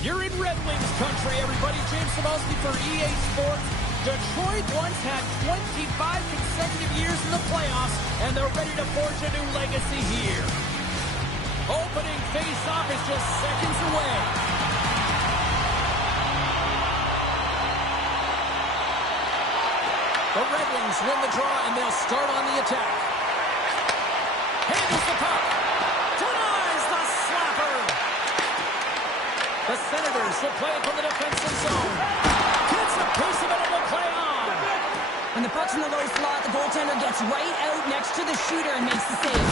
You're in Red Wings country, everybody. James Cebulski for EA Sports. Detroit once had 25 consecutive years in the playoffs, and they're ready to forge a new legacy here. Opening face-off is just seconds away. The Red Wings win the draw, and they'll start on the attack. Handles the puck. Denies the slapper. The Senators will play it from the defensive zone. Gets a piece of it and will play on. When the puck's in the low slot, the goaltender gets right out next to the shooter and makes the save.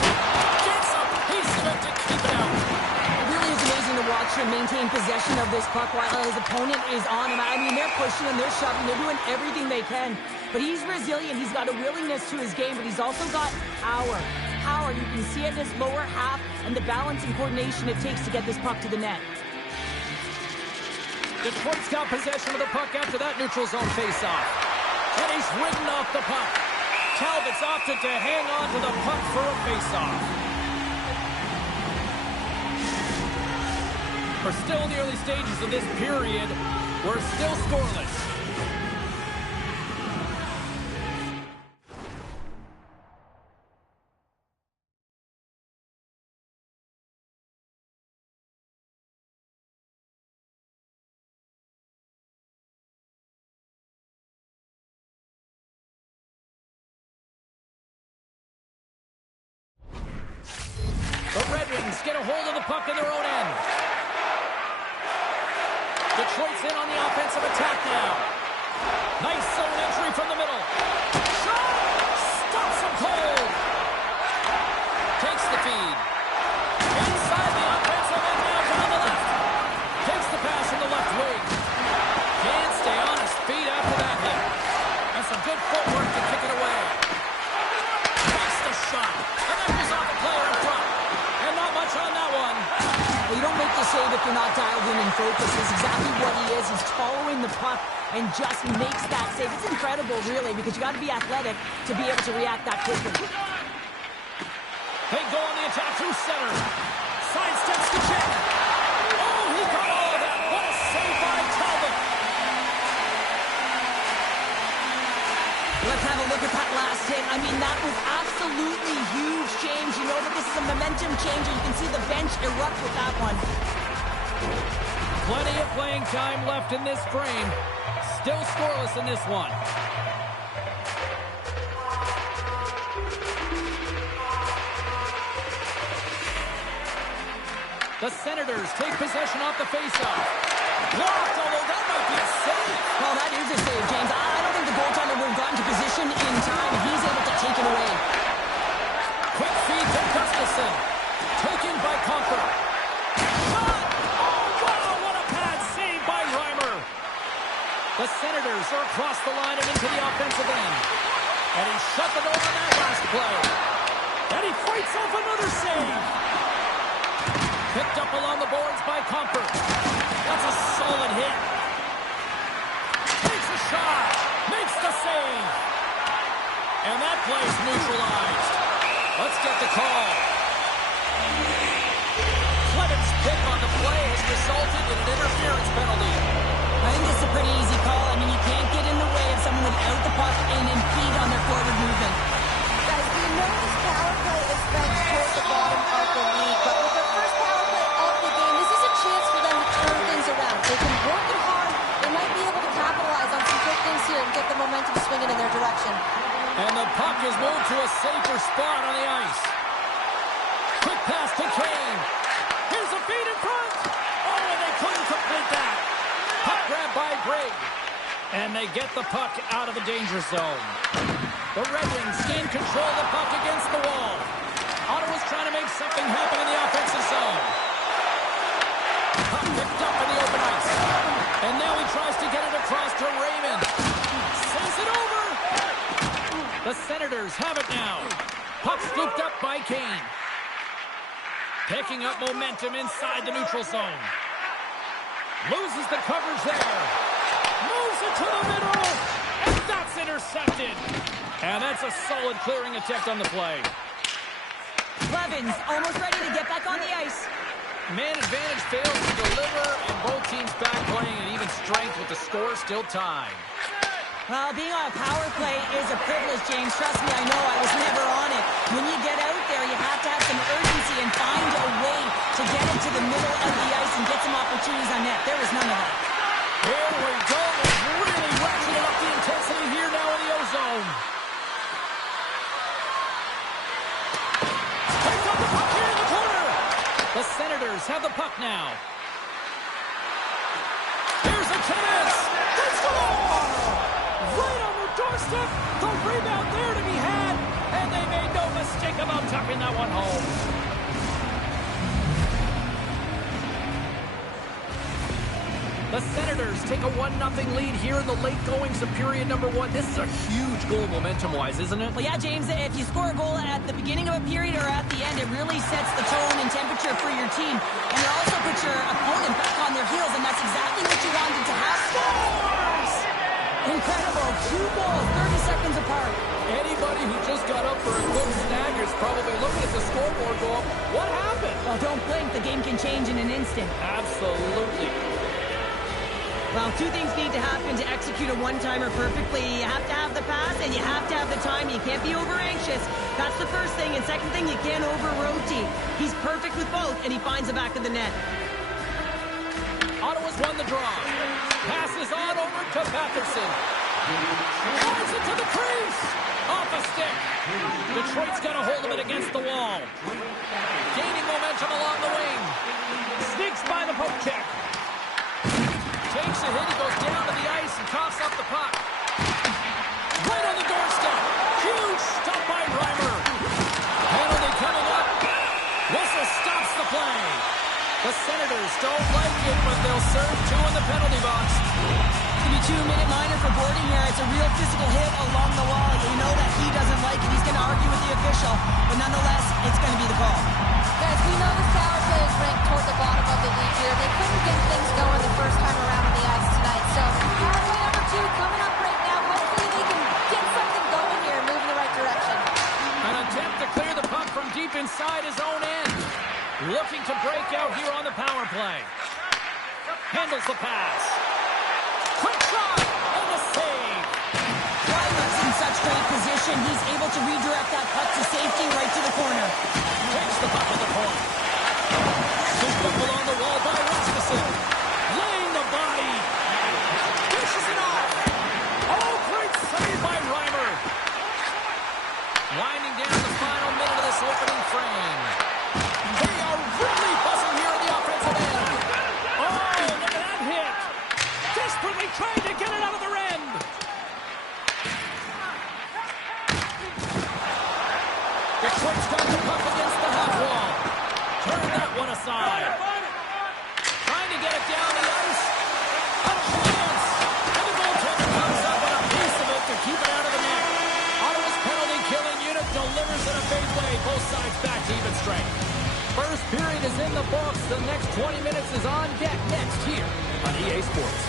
Gets a piece of it to keep it out. It really is amazing to watch him maintain possession of this puck while his opponent is on him. I mean, they're pushing him, they're shoving, they're doing everything they can. But he's resilient. He's got a willingness to his game, but he's also got power. Power. You can see it in his lower half and the balance and coordination it takes to get this puck to the net. Detroit's got possession of the puck after that neutral zone faceoff. And he's ridden off the puck. Talbot's opted to hang on to the puck for a faceoff. We're still in the early stages of this period. We're still scoreless. The Red Wings get a hold of the puck in their own end. Detroit's in on the offensive attack now. Nice zone entry from the middle. Shot! Stops him cold. Takes the feed. Inside the offensive end now down the left. Takes the pass from the left wing. Can't stay on his feet after that hit. And some good footwork to kick it away. Takes the shot. And that goes off the player in front. And not much on that one. Well, you don't make the save if you're not dialed in and focused. It's exactly what he is. He's following the puck and just makes that save. It's incredible, really, because you got to be athletic to be able to react that quickly. They go on the attack through center. Sidesteps the check. Oh, he got all of that. What a save by Talbot. Let's have a look at that last hit. I mean, that was absolutely huge, James. You know that this is a momentum changer. You can see the bench erupt with that one. Plenty of playing time left in this frame. Still scoreless in this one. The Senators take possession off the faceoff. Blocked, although that might be a save. Well, that is a save, James. I don't think the goaltender would have gotten to position in time. He's able to take it away. Quick feed to Gustafson. Taken by Conker. Shot! Oh, wow, what a pad save by Reimer. The Senators are across the line and into the offensive end. And he shut the door on that last play. And he fights off another save. Picked up along the boards by Conker. That's a solid hit. Takes a shot. Makes the save. And that play's neutralized. Let's get the call. Clement's pick on the play has resulted in an interference penalty. I think this is a pretty easy call. I mean, you can't get in the way of someone without the puck and impede on their forward movement. Guys, we know this power play is ranked towards the bottom of the league, but with their first power play of the game, this is a chance for them to turn things around. They've been working hard. They might be able to capitalize on some quick things here and get the momentum swinging in their direction. And the puck is moved to a safer spot on the ice. Quick pass to Kane. Here's a feed in front. Oh, and they couldn't complete that. Puck grab by Greg. And they get the puck out of the danger zone. The Red Wings gain control of the puck against the wall. Ottawa's trying to make something happen in the offensive zone. Puck picked up in the open ice. And now he tries to get it across to Raymond. Sends it over. The Senators have it now. Puck scooped up by Kane. Picking up momentum inside the neutral zone. Loses the coverage there. Moves it to the middle. And that's intercepted. And that's a solid clearing attempt on the play. Blevins almost ready to get back on the ice. Man advantage fails to deliver, and both teams back playing at even strength with the score still tied. Well, being on a power play is a privilege, James. Trust me, I know. I was never on it. When you get out there, you have to have some urgency and find a way to get into the middle of the ice and get some opportunities on net. There was none of that. Here we go. Really ratcheting up the intensity here now in the O-zone. Picked up the puck here in the corner. The Senators have the puck now. Here's a chance. They score! Right on the doorstep. The rebound there to be had. And they made no mistake about tucking that one home. The Senators take a 1-0 lead here in the late goings of period number 1. This is a huge goal momentum-wise, isn't it? Well, yeah, James, if you score a goal at the beginning of a period or at the end, it really sets the tone and temperature for your team. And it also puts your opponent back on their heels, and that's exactly what you wanted to have. Scores! Incredible. 2 goals, 30 seconds apart. Anybody who just got up for a quick snag is probably looking at the scoreboard going, what happened? Well, don't blink. The game can change in an instant. Absolutely. Well, 2 things need to happen to execute a one-timer perfectly. You have to have the pass, and you have to have the time. You can't be over-anxious. That's the first thing. And second thing, you can't over-rotate. He's perfect with both, and he finds the back of the net. Ottawa's won the draw. Passes on over to Patterson. Drives it to the crease. Off a stick. Detroit's got a hold of it against the wall. Gaining momentum along the wing. Sneaks by the poke check. Takes a hit. He goes down to the ice and coughs up the puck. Right on the doorstep. Huge stop by Reimer. Penalty coming up. Whistle stops the play. The Senators don't like it, but they'll serve 2 in the penalty box. It's going to be 2-minute minor for Gordon here. It's a real physical hit along the wall. You know that he doesn't like it. He's going to argue with the official. But nonetheless, it's going to be the call. Guys, we know this power play is ranked toward the bottom of the league here. They couldn't get things going the first time around on the ice tonight. So power play number 2 coming up right now. Hopefully they can get something going here and move in the right direction. An attempt to clear the puck from deep inside his own end. Looking to break out here on the power play. Handles the pass. Quick shot and the save. Reimer's in such great position. He's able to redirect that puck to safety right to the corner. Takes the puck at the point. Scooped up along the wall by Rasmussen. Laying the body. Dishes it off. Oh, great save by Reimer. Winding down the final minute of this opening frame. They are really buzzing here in the offensive end. Oh, look at that hit. Desperately trying to get it out of their end. Detroit's got the puck against the half wall. Turn that one aside. Trying to get it down the ice. A chance. And the goaltender comes up with a piece of it to keep it out of the net. Ottawa's penalty-killing unit delivers in a big way. Both sides back to even strength. First period is in the books. The next 20 minutes is on deck next here on EA Sports.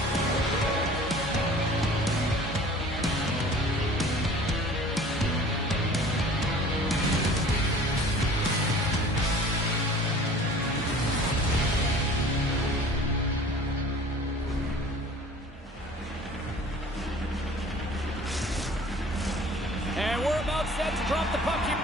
And we're about set to drop the puck here.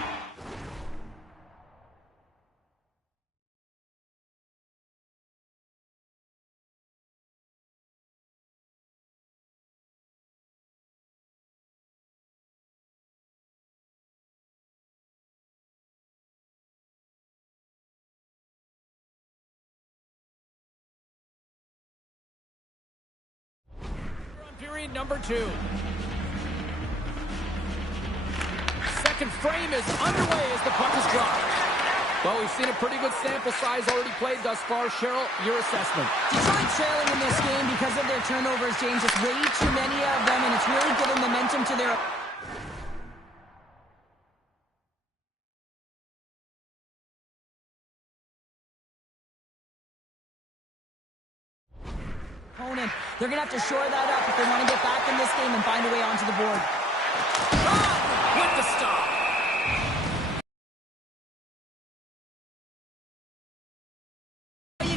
Period number 2. Second frame is underway as the puck is dropped. Well, we've seen a pretty good sample size already played thus far. Cheryl, your assessment. Detroit trailing in this game because of their turnovers, James. It's way too many of them, and it's really given momentum to their opponent. They're going to have to shore that up if they want to get back in this game and find a way onto the board. With the stop.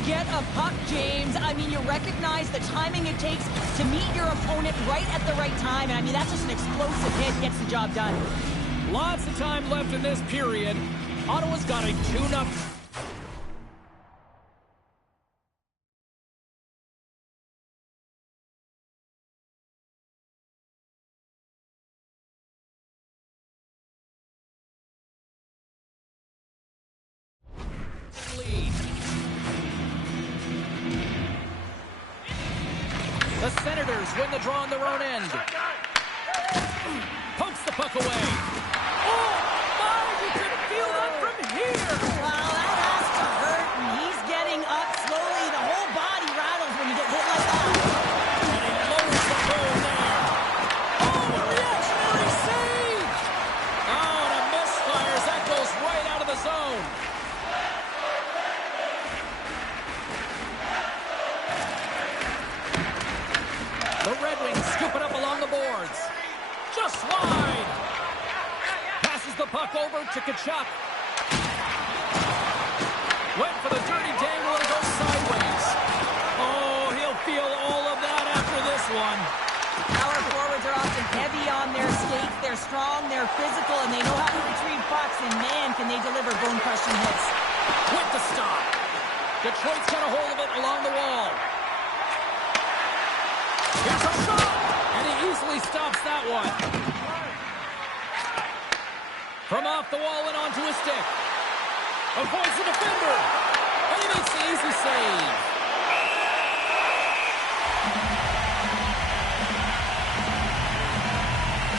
get a puck, James, I mean, you recognize the timing it takes to meet your opponent right at the right time. And I mean, that's just an explosive hit, gets the job done. Lots of time left in this period. Ottawa's got a 2-0 lead. The Senators win the draw on their own end. Pokes the puck away. Oh, my! You can feel that from here. Wow, that has to hurt, and he's getting up slowly. The whole body rattles when you get hit like that. And he lowers the goal there. Oh, a reactionary save! Oh, and a misfires. That goes right out of the zone. The Red Wings scoop it up along the boards. Just wide. Passes the puck over to Tkachuk. Went for the dirty dangle and it goes sideways. Oh, he'll feel all of that after this one. Power forwards are often heavy on their skates. They're strong, they're physical, and they know how to retrieve pucks. And man, can they deliver bone-crushing hits. With the stop. Detroit's got a hold of it along the wall. Here's a shot! And he easily stops that one. From off the wall and onto his stick. Avoids the defender. And he makes the easy save.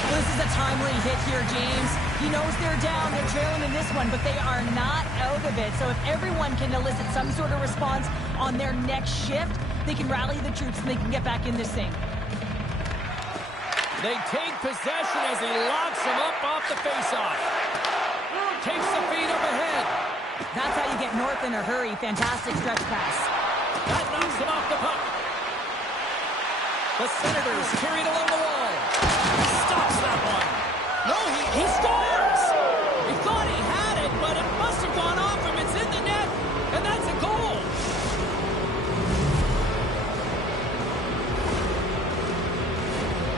Well, this is a timely hit here, James. He knows they're down, they're trailing in this one, but they are not out of it. So if everyone can elicit some sort of response on their next shift, they can rally the troops and they can get back in this thing. They take possession as he locks him up off the faceoff. Takes the feed up ahead. That's how you get north in a hurry. Fantastic stretch pass. That knocks him off the puck. The Senators carried along the wall. Stops that one. No, he scores! He thought he had it, but it must have gone off him. It's in the net, and that's a goal.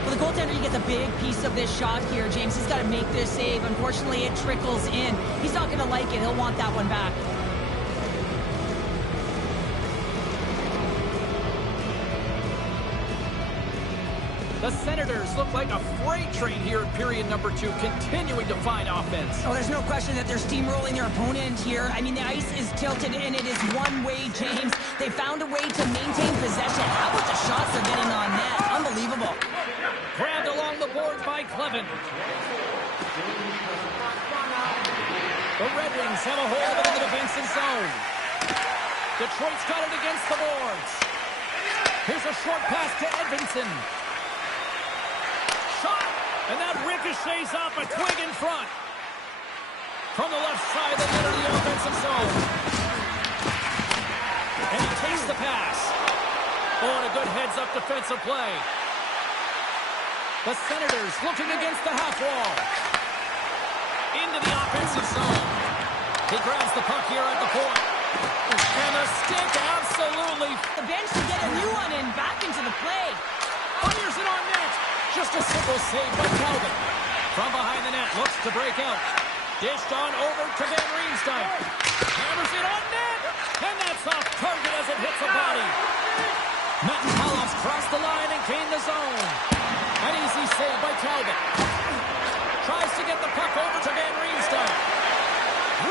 Well, the goaltender, he gets a big piece of this shot here, James. He's got to make this save. Unfortunately, it trickles in. He's not going to like it. He'll want that one back. The Senators look like a freight train here in period number 2, continuing to find offense. Oh, there's no question that they're steamrolling their opponent here. I mean, the ice is tilted, and it is one way, James. They found a way to maintain possession. How about the shots they're getting on net? Unbelievable. Grabbed along the boards by Clevin. The Red Wings have a hold of it in the defensive zone. Detroit's got it against the boards. Here's a short pass to Edvinsson. Shot, and that ricochets off a twig in front. From the left side, they enter the offensive zone. And he takes the pass. Oh, and a good heads-up defensive play. The Senators looking against the half wall. Into the offensive zone. He grabs the puck here at the point. And the stick, absolutely. The bench to get a new one in, back into the play. Fires it on net. Just a simple save by Calvin. From behind the net, looks to break out. Dished on over to Van Riemsdyk. Hammers it on net. And that's off target as it hits the body. Matt Palloff's crossed the line and gained the zone. An easy save by Calvin. Tries to get the puck over to Van Riemsdyk.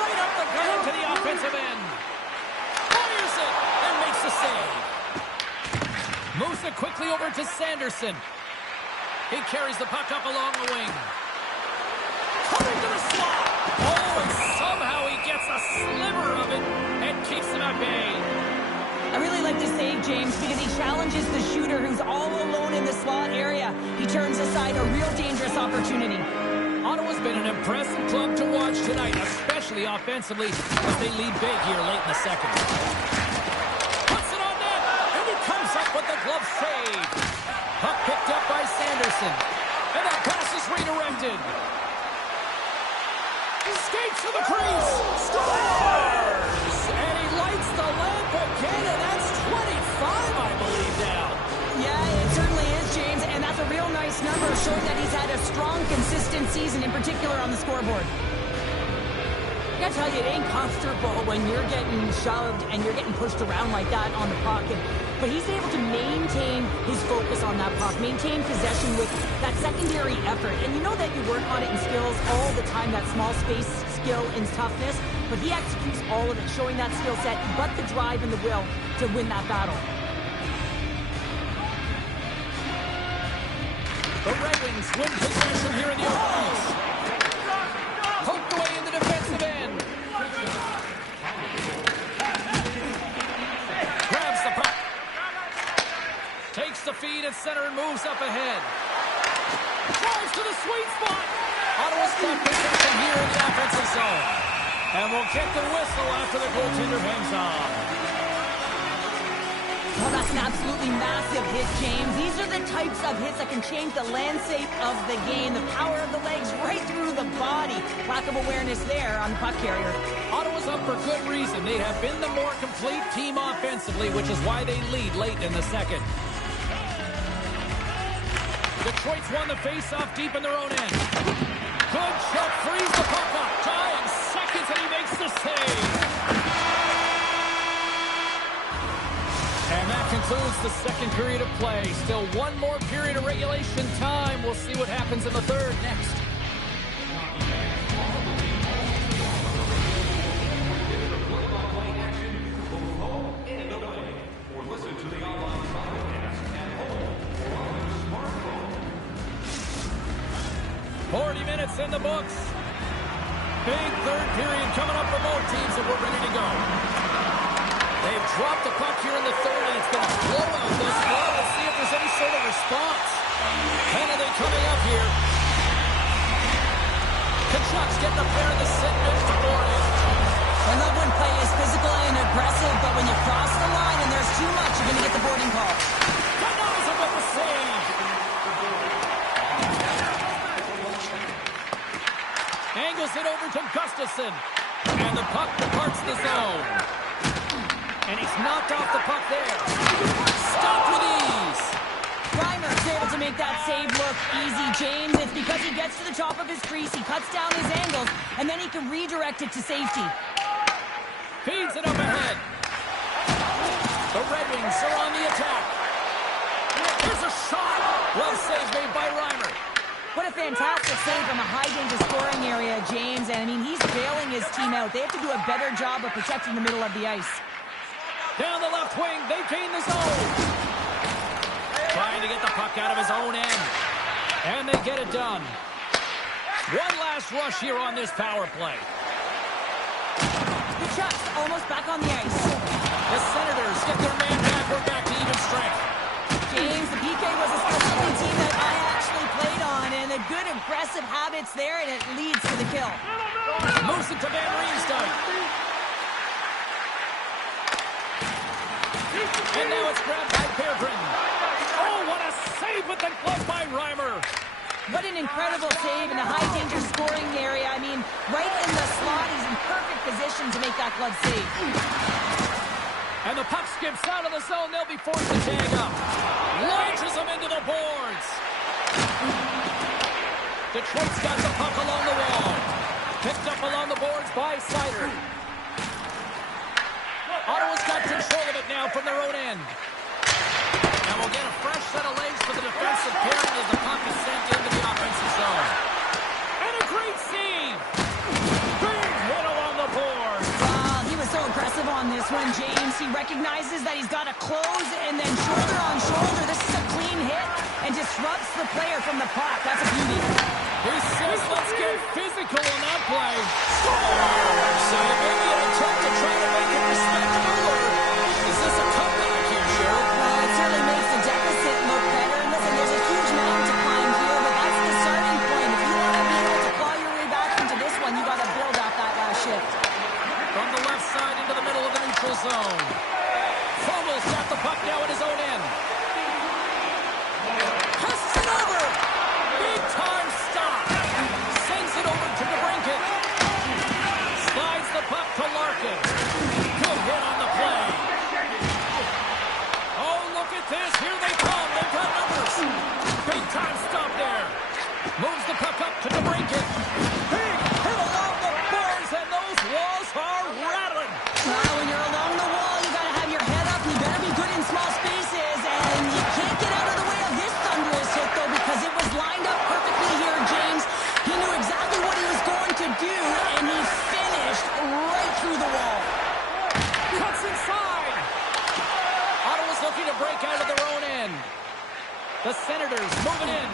Right up the ground to the offensive end. Fires it and makes the save. Moves it quickly over to Sanderson. He carries the puck up along the wing. Coming to the slot. Oh, and somehow he gets a sliver of it and keeps him at bay. I really like this save, James, because he challenges the shooter who's all alone in the slot area. He turns aside a real dangerous opportunity. Ottawa's been an impressive club to watch tonight, especially offensively, as they lead big here late in the second. Puts it on net, and he comes up with the glove save. Puck picked up by Sanderson, and that pass is redirected. Skates to the crease, scores! And he lights the lamp again, and scoreboard. I gotta tell you, it ain't comfortable when you're getting shoved and you're getting pushed around like that on the puck. But he's able to maintain his focus on that puck, maintain possession with that secondary effort. And you know that you work on it in skills all the time, that small space skill and toughness. But he executes all of it, showing that skill set, but the drive and the will to win that battle. The Red Wings win possession here in the open ice. Poked away in the defensive end. Grabs the puck. Takes the feed at center and moves up ahead. Drives to the sweet spot. Ottawa's got possession here in the offensive zone. And we'll get the whistle after the goaltender hangs on. Well, that's an absolutely massive hit, James. These are the types of hits that can change the landscape of the game. The power of the legs right through the body. Lack of awareness there on the puck carrier. Ottawa's up for good reason. They have been the more complete team offensively, which is why they lead late in the second. Detroit's won the face-off deep in their own end. Good shot, frees the puck up. Dying seconds, and he makes the save. And that concludes the second period of play. Still one more period of regulation time. We'll see what happens in the third next. Minutes in the books. Big third period coming up for both teams, and we're ready to go. They've dropped the puck here in the third, and it's been a blowout thus far. Let's see if there's any sort of response. Penalty coming up here. Kachuk's getting up there in the center to board it. I love when play is physical and aggressive, but when you cross the line and there's too much, you're going to get the boarding call. Ganoza with the save. Angles it over to Gustafsson. And the puck departs the zone. And he's knocked off the puck there. Stopped with ease. Reimer's able to make that save look easy, James. It's because he gets to the top of his crease, he cuts down his angles, and then he can redirect it to safety. Feeds it up ahead. The Red Wings are on the attack. Here's a shot. Well saved made by Reimer. What a fantastic save from a high-danger scoring area, James. And, I mean, he's bailing his team out. They have to do a better job of protecting the middle of the ice. Down the left wing, they gain the zone. Trying to get the puck out of his own end. And they get it done. One last rush here on this power play. The Chucks almost back on the ice. The Senators get their man back. We're back to even strength. James, the PK was a specialty team that I actually played on, and the good aggressive habits there, and it leads to the kill. Moves it to Van Riemsdyk. And now it's grabbed by Berggren. Oh, what a save with the glove by Reimer. What an incredible save in a high-danger scoring area. I mean, right in the slot, he's in perfect position to make that glove save. And the puck skips out of the zone. They'll be forced to tag up. Launches them into the boards. Detroit's got the puck along the wall. Picked up along the boards by Seider. Ottawa's got control of it now from their own end. And we'll get a fresh set of legs for the defensive pairing as the puck is sent into the offensive zone. And a great save. Big hit along the board. Wow, he was so impressive on this one, James. He recognizes that he's got to close and then shoulder on shoulder. This is a clean hit and disrupts the player from the puck. That's a beauty. He says, let's get physical on that play. So maybe an attempt to try to make it respectable, or is this a comeback here, Cheryl? Well, it certainly makes the deficit look better. And listen, there's a huge mountain to climb here, but that's the starting point. If you want to be able to claw your way back into this one, you got to build out that last shift. From the left side into the middle of the neutral zone. Fogel's got the puck now at his own end. Casts it over. Big time stop. Sends it over to DeBrincat. Slides the puck to Larkin. Good hit on the play. Oh, look at this. Here they come. They've got numbers. Big time stop there. Moves the puck up to DeBrincat. Big The Senators moving in.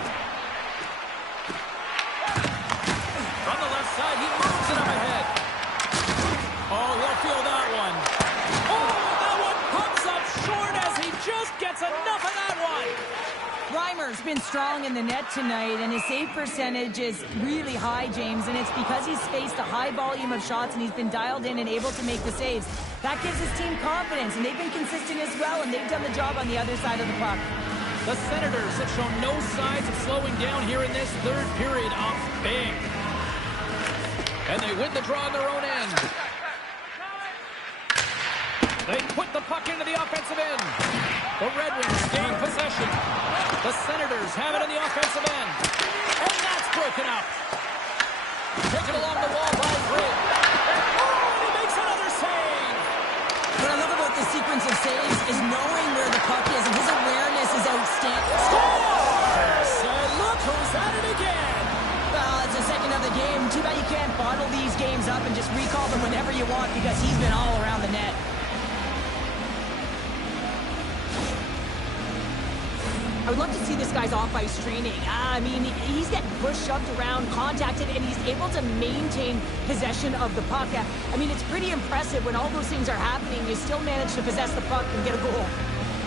From the left side, he moves it up ahead. Oh, he'll feel that one. Oh, that one comes up short as he just gets enough of that one. Reimer's been strong in the net tonight, and his save percentage is really high, James, and it's because he's faced a high volume of shots and he's been dialed in and able to make the saves. That gives his team confidence, and they've been consistent as well, and they've done the job on the other side of the puck. The Senators have shown no signs of slowing down here in this third period of big. And they win the draw on their own end. They put the puck into the offensive end. The Red Wings gain possession. The Senators have it in the offensive end. And that's broken up. Taken along the wall by Grid. Oh, he makes another save. What I love about this sequence of saves is knowing where the puck is, and his awareness is outstanding. Scores! And look who's at it again. Well, it's the second of the game. Too bad you can't bottle these games up and just recall them whenever you want, because he's been all around the net. I would love to see this guy's off-ice training. I mean, he's getting pushed, shoved around, contacted, and he's able to maintain possession of the puck. I mean, it's pretty impressive when all those things are happening. You still manage to possess the puck and get a goal.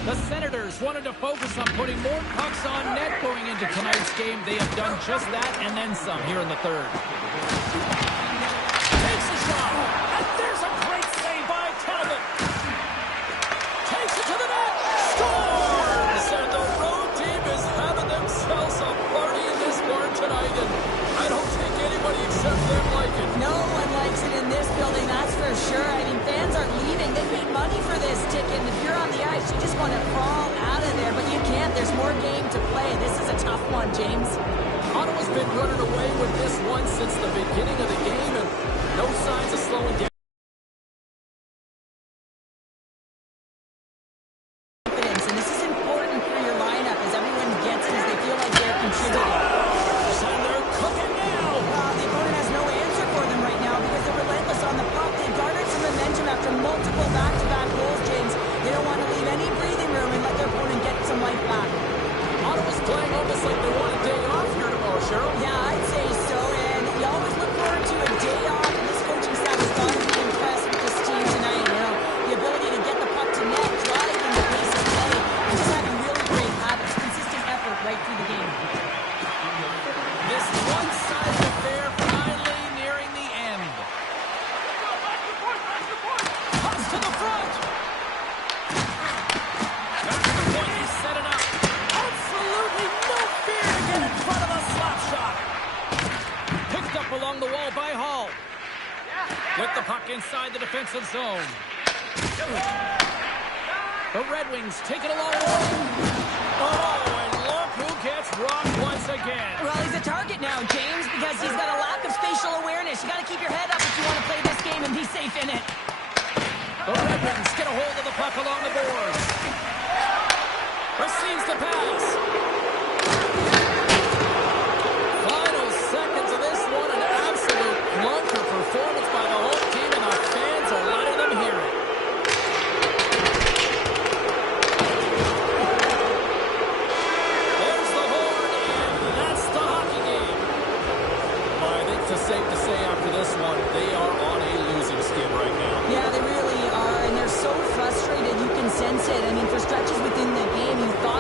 The Senators wanted to focus on putting more pucks on net going into tonight's game. They have done just that and then some here in the third. Takes a shot, and there's a great save by Talbot. Takes it to the net, scores! And the road team is having themselves a party in this bar tonight, and I don't think anybody except them like it. No one likes it in this building, that's for sure. I mean, fans are leaving. They paid money for this ticket, and if you're on the ice, you just want to crawl out of there, but you can't. There's more game to play. This is a tough one, James. Ottawa's been running away with this one since the beginning of the game, and no signs of slowing down. And this is important for your lineup as everyone gets it, as they feel like they're contributing. And they're cooking now. The opponent has no answer for them right now because they're relentless on the puck. They've garnered some momentum after multiple back-to-back goals, James. They don't want to leave any breathing room and let their opponent get some life back. Ottawa's playing almost like they want a day off here tomorrow, Cheryl. Yeah, I'd say so, and you always look forward to a day off, and this coaching staff has got to be impressed with this team tonight. You know, the ability to get the puck to net, driving the pace of play, and just having really great habits, consistent effort right through the game. This one-sided affair finally nearing the end. Comes to the front. Back to the point, he's set it up. Absolutely no fear to get in front of a slap shot. Picked up along the wall by Hall. With the puck inside the defensive zone. The Red Wings take it along the wall. Oh, and look who gets rocked once again. Well, he's a target now, James, because he's got a lack of spatial awareness. You got to keep your head up if you want to play this game and be safe in it. The Red Wings get a hold of the puck along the boards. Receives the pass. Final seconds of this one, an absolute clunker performance by the home team, and the fans are letting them hear it. There's the horn, and that's the hockey game. I think it's safe to say after this one, they are on a losing skid right now. Yeah, they really are, and they're so frustrated. You can sense it. I mean, for stretches within the game, you thought